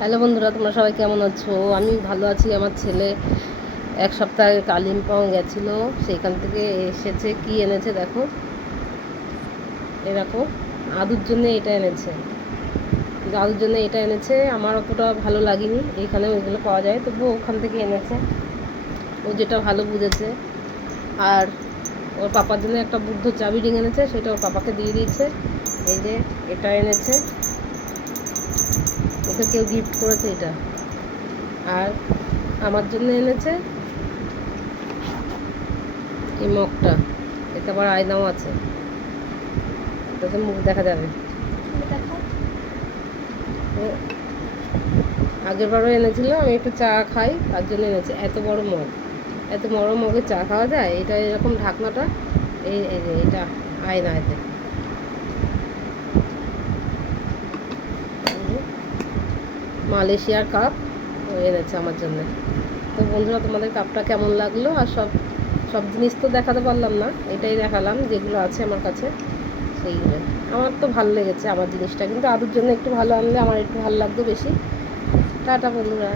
Hello বন্ধুরা, তোমরা সবাই কেমন আছো? আমি ভালো আছি। আমার ছেলে এক সপ্তাহ আগে কালিম্পং গেছিলো, সেইখান থেকে এসেছে। কি এনেছে দেখো, এ দেখো, আদুর জন্য এটা এনেছে। আদুর জন্য এটা এনেছে। আমার অতটা ভালো লাগেনি, এইখানে ওইগুলো পাওয়া যায়, তবুও ওখান থেকে এনেছে, ও যেটা ভালো বুঝেছে। আর ওর পাপার জন্য একটা বুদ্ধ চাবি রিং এনেছে, সেটা ওর পাপাকে দিয়ে দিয়েছে। এই যে এটা এনেছে, ওকে কেউ গিফট করেছে এটা। আর আমার জন্য এনেছে এই মগটা, এটা আবার আয়নাও আছে, এটাতে মুখ দেখা যাবে। আগের বারও এনেছিল, আমি একটু চা খাই তার জন্য এনেছে। এত বড় মগ, এত বড় মগে চা খাওয়া যায়? এটা এরকম ঢাকনাটা, এই এই যে এটা আয়না, এতে মালয়েশিয়ার কাপ এনেছে আমার জন্য। তো বন্ধুরা, তোমাদের কাপটা কেমন লাগলো? আর সব সব জিনিস তো দেখাতে পারলাম না, এটাই দেখালাম যেগুলো আছে আমার কাছে সেইগুলো। আমার তো ভালো লেগেছে আমার জিনিসটা, কিন্তু আদুর জন্য একটু ভালো আনলে আমার একটু ভালো লাগতো বেশি। টাটা বন্ধুরা।